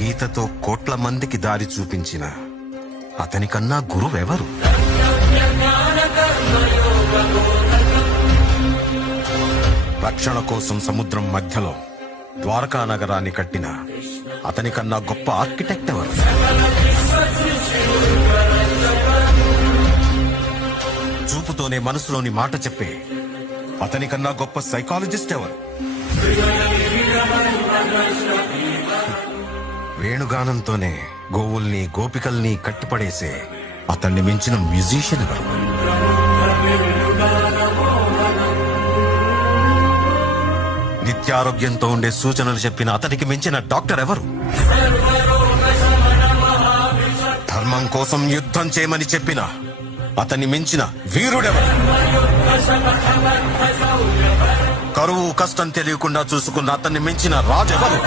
గీతతో కోట్ల మందికి దారి చూపించిన అతనికన్నా గురువెవరు? రక్షణ కోసం సముద్రం మధ్యలో ద్వారకా నగరాన్ని కట్టిన అతనికన్నా గొప్ప ఆర్కిటెక్ట్ ఎవరు? చూపుతోనే మనసులోని మాట చెప్పే అతనికన్నా గొప్ప సైకాలజిస్ట్ ఎవరు? వేణుగానంతోనే గోవుల్ని గోపికల్ని కట్టిపడేసే అతన్ని మించిన మ్యూజిషియన్ ఎవరు? నిత్యారోగ్యంతో ఉండే సూచనలు చెప్పిన అతనికి మించిన డాక్టర్ ఎవరు? ధర్మం కోసం యుద్ధం చేయమని చెప్పిన అతన్ని మించిన వీరుడెవరు? కరువు కష్టం తెలియకుండా చూసుకున్న అతన్ని మించిన రాజెవరు?